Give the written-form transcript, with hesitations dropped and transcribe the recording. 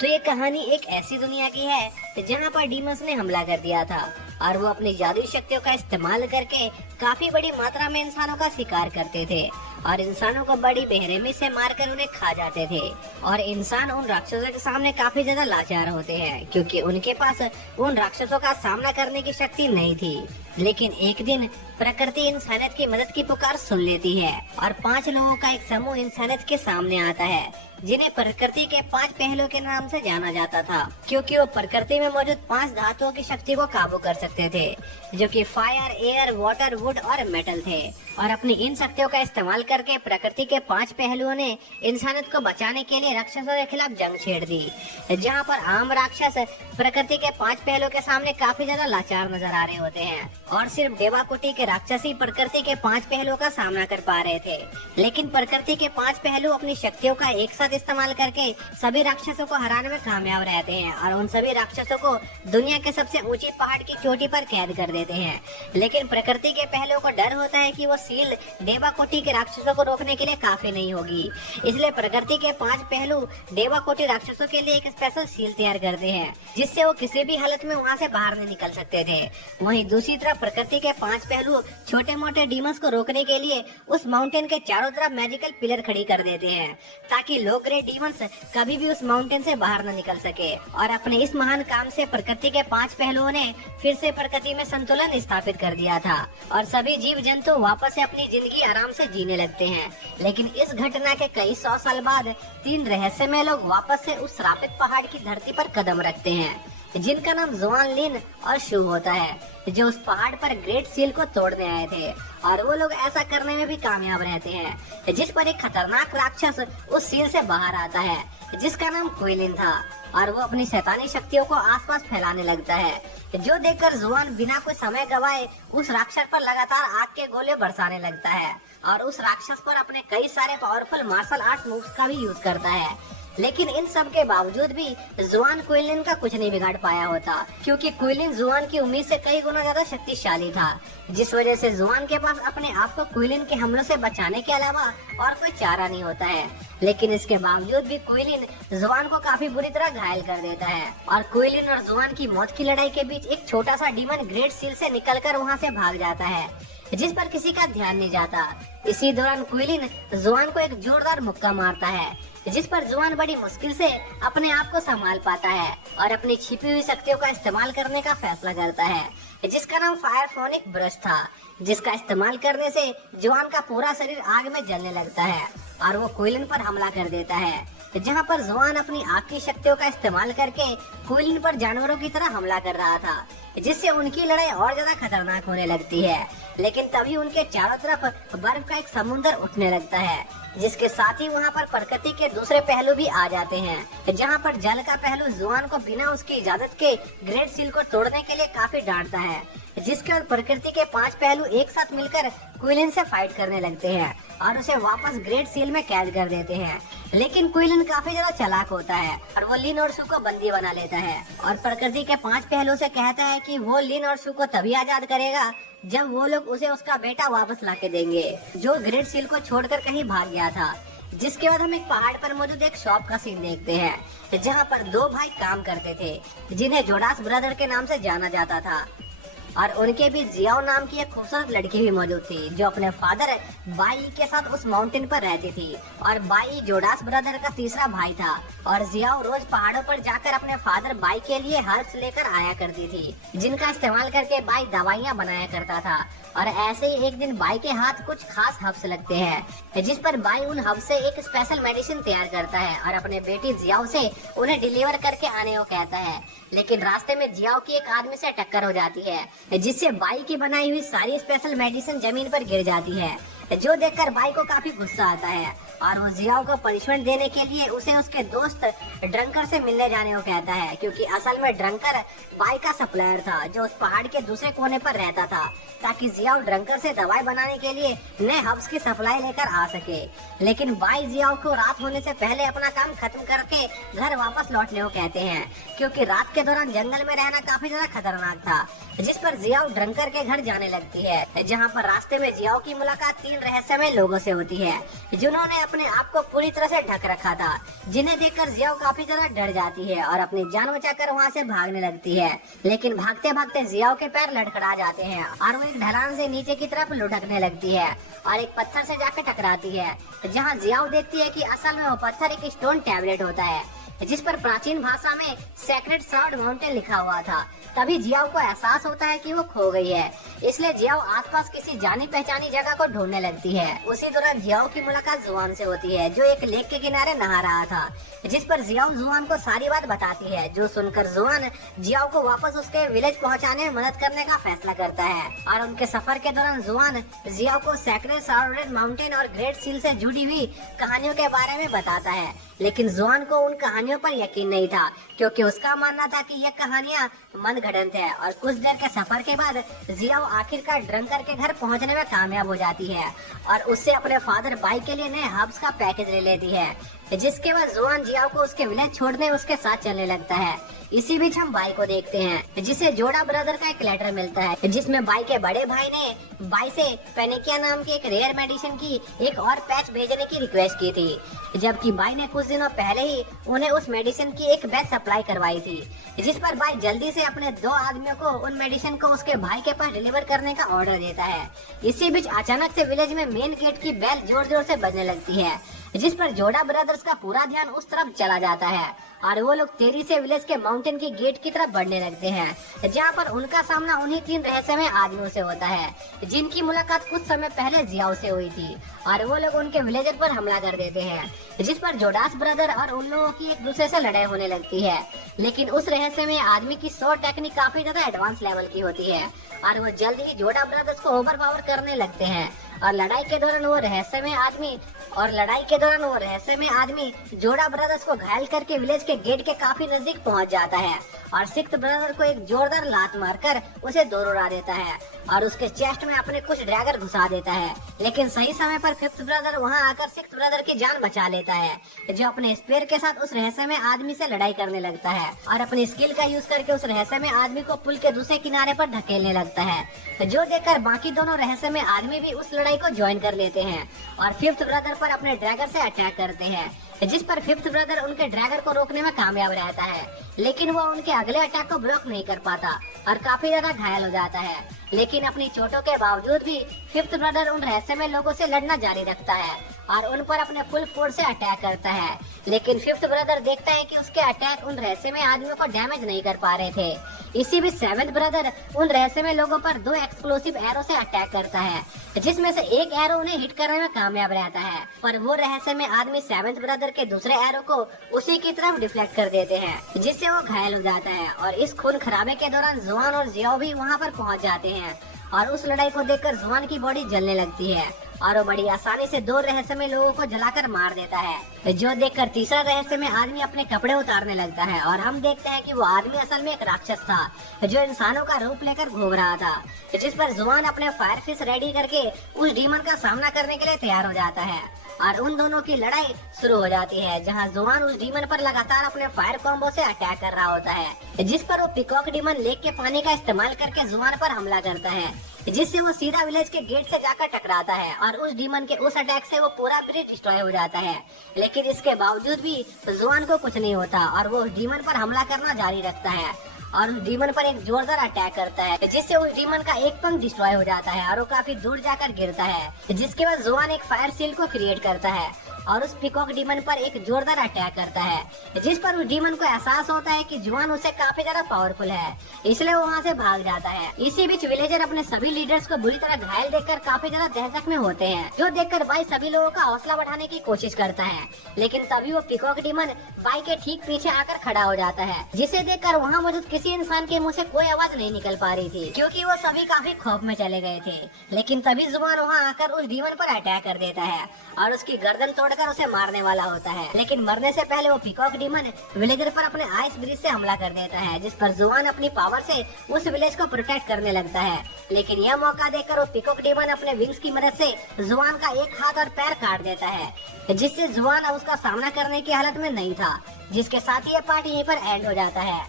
तो ये कहानी एक ऐसी दुनिया की है जहाँ पर डीमंस ने हमला कर दिया था और वो अपनी जादुई शक्तियों का इस्तेमाल करके काफी बड़ी मात्रा में इंसानों का शिकार करते थे और इंसानों को बड़ी बेरहमी से मारकर उन्हें खा जाते थे। और इंसान उन राक्षसों के सामने काफी ज्यादा लाचार होते हैं क्योंकि उनके पास उन राक्षसों का सामना करने की शक्ति नहीं थी। लेकिन एक दिन प्रकृति इंसानियत की मदद की पुकार सुन लेती है और 5 लोगों का एक समूह इंसानियत के सामने आता है जिन्हें प्रकृति के 5 पहलुओं के नाम से जाना जाता था क्योंकि वो प्रकृति में मौजूद 5 धातुओं की शक्ति को काबू कर सकते थे जो कि फायर, एयर, वाटर, वुड और मेटल थे। और अपनी इन शक्तियों का इस्तेमाल करके प्रकृति के 5 पहलुओं ने इंसानियत को बचाने के लिए राक्षसों के खिलाफ जंग छेड़ दी, जहाँ पर आम राक्षस प्रकृति के 5 पहलुओं के सामने काफी ज्यादा लाचार नजर आ रहे होते हैं और सिर्फ देवाकोटि के राक्षस ही प्रकृति के 5 पहलुओं का सामना कर पा रहे थे। लेकिन प्रकृति के 5 पहलू अपनी शक्तियों का एक साथ इस्तेमाल करके सभी राक्षसों को हराने में कामयाब रहते हैं और उन सभी राक्षसों को दुनिया के सबसे ऊंची पहाड़ की चोटी पर कैद कर देते हैं। लेकिन प्रकृति के पहलुओं को डर होता है कि वो सील देवाकोटि के राक्षसों को रोकने के लिए काफी नहीं होगी, इसलिए प्रकृति के 5 पहलू देवाकोटि राक्षसों के लिए एक स्पेशल सील तैयार करते हैं जिससे वो किसी भी हालत में वहाँ से बाहर नहीं निकल सकते थे। वहीं दूसरी तरफ प्रकृति के 5 पहलू छोटे मोटे डीमंस को रोकने के लिए उस माउंटेन के चारों तरफ मैजिकल पिलर खड़ी कर देते हैं ताकि लो ग्रेड डीमंस कभी भी उस माउंटेन से बाहर न निकल सके। और अपने इस महान काम से प्रकृति के 5 पहलुओं ने फिर से प्रकृति में संतुलन स्थापित कर दिया था और सभी जीव जंतु वापस से अपनी जिंदगी आराम से जीने लगते हैं। लेकिन इस घटना के कई 100 साल बाद 3 रहस्यमय लोग वापस से उस श्रापित पहाड़ की धरती पर कदम रखते हैं जिनका नाम जुआन, लिन और शू होता है, जो उस पहाड़ पर ग्रेट सील को तोड़ने आए थे। और वो लोग ऐसा करने में भी कामयाब रहते हैं जिस पर एक खतरनाक राक्षस उस सील से बाहर आता है जिसका नाम क्विलिन था और वो अपनी शैतानी शक्तियों को आसपास फैलाने लगता है, जो देखकर जुआन बिना कोई समय गवाए उस राक्षस पर लगातार आग के गोले बरसाने लगता है और उस राक्षस पर अपने कई सारे पावरफुल मार्शल आर्ट मूव्स का भी यूज करता है। लेकिन इन सब के बावजूद भी जुआन क्विलिन का कुछ नहीं बिगाड़ पाया होता क्योंकि क्विलिन जुआन की उम्मीद से कई गुना ज्यादा शक्तिशाली था, जिस वजह से जुआन के पास अपने आप को क्विलिन के हमलों से बचाने के अलावा और कोई चारा नहीं होता है। लेकिन इसके बावजूद भी क्विलिन जुआन को काफी बुरी तरह घायल कर देता है और क्विलिन और जुआन की मौत की लड़ाई के बीच एक छोटा सा डीमन ग्रेट सील से निकलकर वहाँ से भाग जाता है जिस पर किसी का ध्यान नहीं जाता। इसी दौरान क्विलिन जुआन को एक जोरदार मुक्का मारता है जिस पर जुआन बड़ी मुश्किल से अपने आप को संभाल पाता है और अपनी छिपी हुई शक्तियों का इस्तेमाल करने का फैसला करता है जिसका नाम फायर फोनिक ब्रश था, जिसका इस्तेमाल करने से जुआन का पूरा शरीर आग में जलने लगता है और वो क्विलिन पर हमला कर देता है, जहाँ पर जुआन अपनी आग की शक्तियों का इस्तेमाल करके क्विलिन पर जानवरों की तरह हमला कर रहा था जिससे उनकी लड़ाई और ज्यादा खतरनाक होने लगती है। लेकिन तभी उनके चारों तरफ बर्फ का एक समुद्र उठने लगता है जिसके साथ ही वहाँ पर प्रकृति के दूसरे पहलू भी आ जाते हैं, जहाँ पर जल का पहलू जुआन को बिना उसकी इजाजत के ग्रेट सील को तोड़ने के लिए काफी डांटता है, जिसके बाद प्रकृति के 5 पहलू एक साथ मिलकर क्विलिन से फाइट करने लगते हैं और उसे वापस ग्रेट सील में कैद कर देते हैं। लेकिन क्विलिन काफी ज्यादा चालाक होता है और वो लिन और शू को बंदी बना लेता है और प्रकृति के 5 पहलू से कहता है कि वो लिन और शू को तभी आजाद करेगा जब वो लोग उसे उसका बेटा वापस लाके देंगे जो ग्रेट सील को छोड़कर कहीं भाग गया था। जिसके बाद हम एक पहाड़ पर मौजूद एक शॉप का सीन देखते हैं जहाँ पर 2 भाई काम करते थे जिन्हें जोडास ब्रदर के नाम से जाना जाता था और उनके भी जियाओ नाम की एक खूबसूरत लड़की भी मौजूद थी जो अपने फादर बाई के साथ उस माउंटेन पर रहती थी। और बाई जोडास ब्रदर का तीसरा भाई था और जियाओ रोज पहाड़ों पर जाकर अपने फादर बाई के लिए हर्ब्स लेकर आया करती थी जिनका इस्तेमाल करके बाई दवाइयाँ बनाया करता था। और ऐसे ही एक दिन बाई के हाथ कुछ खास हब्स लगते हैं जिस पर बाई उन हब्स से एक स्पेशल मेडिसिन तैयार करता है और अपने बेटी जियाओ से उन्हें डिलीवर करके आने को कहता है। लेकिन रास्ते में जियाओ की एक आदमी से टक्कर हो जाती है जिससे बाई की बनाई हुई सारी स्पेशल मेडिसिन जमीन पर गिर जाती है, जो देखकर बाई को काफी गुस्सा आता है और वो जियाओ को पनिशमेंट देने के लिए उसे उसके दोस्त ड्रंकर से मिलने जाने को कहता है क्योंकि असल में ड्रंकर बाई का सप्लायर था जो उस पहाड़ के दूसरे कोने पर रहता था ताकि जियाओ ड्रंकर से दवाई बनाने के लिए नए हब्स की सप्लाई लेकर आ सके। लेकिन बाई जियाओ को रात होने से पहले अपना काम खत्म करके घर वापस लौटने को कहते हैं क्योंकि रात के दौरान जंगल में रहना काफी ज्यादा खतरनाक था, जिस पर जियाओ ड्रंकर के घर जाने लगती है जहाँ पर रास्ते में जियाओ की मुलाकात 3 रहस्यमय लोगों से होती है जिन्होंने अपने आप को पूरी तरह से ढक रखा था, जिन्हें देखकर जियाओ काफी ज्यादा डर जाती है और अपनी जान बचाकर वहाँ से भागने लगती है। लेकिन भागते भागते जियाओ के पैर लड़खड़ा जाते हैं और वो एक ढलान से नीचे की तरफ लुढ़कने लगती है और एक पत्थर से जाकर टकराती है, जहाँ जियाओ देखती है कि असल में वो पत्थर एक स्टोन टैबलेट होता है, जिस पर प्राचीन भाषा में सेक्रेड साउंड माउंटेन लिखा हुआ था। तभी जियाओ को एहसास होता है कि वो खो गई है, इसलिए जियाओ आसपास किसी जानी पहचानी जगह को ढूंढने लगती है। उसी दौरान जियाओ की मुलाकात जुआन से होती है, जो एक लेक के किनारे नहा रहा था, जिस पर जियाओ जुआन को सारी बात बताती है, जो सुनकर जुआन जियाओ को वापस उसके विलेज पहुंचाने में मदद करने का फैसला करता है। और उनके सफर के दौरान जुआन जियाओ को सेक्रेड साउंड माउंटेन और ग्रेट सील से जुड़ी हुई कहानियों के बारे में बताता है, लेकिन जुआन को उन कहानियों पर यकीन नहीं था, क्योंकि उसका मानना था कि ये कहानियां मनगढ़ंत है। और कुछ देर के सफर के बाद जियाओ आखिरकार ड्रंकर के घर पहुंचने में कामयाब हो जाती है और उससे अपने फादर बाई के लिए नए हर्ब्स का पैकेज ले लेती है, जिसके बाद जुआन जियाओ को उसके विलेज छोड़ने उसके साथ चलने लगता है। इसी बीच हम बाई को देखते हैं, जिसे जोड़ा ब्रदर का एक लेटर मिलता है, जिसमें बाई के बड़े भाई ने बाई से पेनिकिया नाम की एक रेयर मेडिसिन की एक और पैच भेजने की रिक्वेस्ट की थी, जबकि बाई ने कुछ दिनों पहले ही उन्हें उस मेडिसिन की एक बैच सप्लाई करवाई थी, जिस पर बाई जल्दी से अपने 2 आदमियों को उन मेडिसिन को उसके भाई के पास डिलीवर करने का ऑर्डर देता है। इसी बीच अचानक से विलेज में मेन गेट की बेल जोर जोर से बजने लगती है, जिस पर जोड़ा ब्रदर्स का पूरा ध्यान उस तरफ चला जाता है और वो लोग तेजी से विलेज के माउंटेन की गेट की तरफ बढ़ने लगते हैं, जहाँ पर उनका सामना उन्हीं 3 रहस्यमय आदमियों से होता है, जिनकी मुलाकात कुछ समय पहले जियाओ से हुई थी। और वो लोग उनके विलेजर पर हमला कर देते हैं, जिस पर जोडास ब्रदर और उन लोगों की एक दूसरे से लड़ाई होने लगती है। लेकिन उस रहस्यमय आदमी की शॉट टेक्निक काफी ज्यादा एडवांस लेवल की होती है और वो जल्द ही जोड़ा ब्रदर्स को ओवरपावर करने लगते हैं। और लड़ाई के दौरान वो रहस्यमय आदमी जोड़ा ब्रदर्स को घायल करके विलेज के गेट के काफी नजदीक पहुंच जाता है और सिक्स्थ ब्रदर को एक जोरदार लात मारकर उसे दूर उड़ा देता है और उसके चेस्ट में अपने कुछ ड्रैगर घुसा देता है। लेकिन सही समय पर फिफ्थ ब्रदर वहां आकर सिक्स्थ ब्रदर की जान बचा लेता है, जो अपने स्पेयर के साथ उस रहस्यमय आदमी से लड़ाई करने लगता है और अपनी स्किल का यूज करके उस रहस्यमय आदमी को पुल के दूसरे किनारे पर धकेलने लगता है, जो देखकर बाकी दोनों रहस्यमय आदमी भी उस लड़ाई को ज्वाइन कर लेते हैं और फिफ्थ ब्रदर पर अपने ड्रैगर से अटैक करते हैं, जिस पर फिफ्थ ब्रदर उनके ड्रैगर को रोकने में कामयाब रहता है। लेकिन वो उनके अगले अटैक को ब्लॉक नहीं कर पाता और काफी ज्यादा घायल हो जाता है। लेकिन अपनी चोटों के बावजूद भी फिफ्थ ब्रदर उन रहस्यमय लोगों से लड़ना जारी रखता है और उन पर अपने फुल फोर्स से अटैक करता है। लेकिन फिफ्थ ब्रदर देखता है कि उसके अटैक उन रहस्यमय आदमियों को डैमेज नहीं कर पा रहे थे। इसी बीच सेवेंथ ब्रदर उन रहस्यमय लोगों पर 2 एक्सप्लोसिव एरो से अटैक करता है, जिसमें से एक एरो उन्हें हिट करने में कामयाब रहता है, पर वो रहस्यमय आदमी सेवेंथ ब्रदर के दूसरे एरो को उसी की तरफ डिफ्लेक्ट कर देते हैं, जिससे वो घायल हो जाता है। और इस खून खराबे के दौरान जुआन और जियाओ भी वहाँ पर पहुँच जाते हैं और उस लड़ाई को देखकर जुआन की बॉडी जलने लगती है और वो बड़ी आसानी से 2 रहस्यमय लोगों को जलाकर मार देता है, जो देखकर तीसरा रहस्यमय आदमी अपने कपड़े उतारने लगता है और हम देखते हैं कि वो आदमी असल में एक राक्षस था जो इंसानों का रूप लेकर घूम रहा था, जिस पर जुआन अपने फायर फिश रेडी करके उस डीमन का सामना करने के लिए तैयार हो जाता है और उन दोनों की लड़ाई शुरू हो जाती है, जहां जुआन उस डीमन पर लगातार अपने फायर कॉम्बो से अटैक कर रहा होता है, जिस पर वो पिकॉक डीमन लेक के पानी का इस्तेमाल करके जुआन पर हमला करता है, जिससे वो सीधा विलेज के गेट से जाकर टकराता है और उस डीमन के उस अटैक से वो पूरा ब्रिज डिस्ट्रॉय हो जाता है। लेकिन इसके बावजूद भी जुआन को कुछ नहीं होता और वो उस डीमन पर हमला करना जारी रखता है और उस डीमन पर एक जोरदार अटैक करता है, जिससे उस डीमन का एक पंख डिस्ट्रॉय हो जाता है और वो काफी दूर जाकर गिरता है, जिसके बाद जुआन एक फायर सील को क्रिएट करता है और उस पिकॉक डीमन पर एक जोरदार अटैक करता है, जिस पर उस डीमन को एहसास होता है कि जुआन उससे काफी ज्यादा पावरफुल है, इसलिए वो वहाँ से भाग जाता है। इसी बीच विलेजर अपने सभी लीडर्स को बुरी तरह घायल देखकर काफी ज्यादा दहशत में होते हैं, जो देखकर बाई सभी लोगों का हौसला बढ़ाने की कोशिश करता है। लेकिन तभी वो पिकॉक डीमन बाई के ठीक पीछे आकर खड़ा हो जाता है, जिसे देखकर वहाँ मौजूद किसी इंसान के मुँह से कोई आवाज नहीं निकल पा रही थी, क्योंकि वो सभी काफी खौफ में चले गए थे। लेकिन तभी जुबान वहाँ आकर उस डीमन पर अटैक कर देता है और उसकी गर्दन तोड़कर उसे मारने वाला होता है। लेकिन मरने से पहले वो पिकॉक डीमन विलेजर पर अपने आइस ब्रिज से हमला कर देता है, जिस पर जुआन अपनी पावर से उस विलेज को प्रोटेक्ट करने लगता है। लेकिन यह मौका देकर वो पिकॉक डीमन अपने विंग्स की मदद से जुआन का एक हाथ और पैर काट देता है, जिससे जुआन अब उसका सामना करने की हालत में नहीं था, जिसके साथ ही ये पार्ट यहीं पर एंड हो जाता है।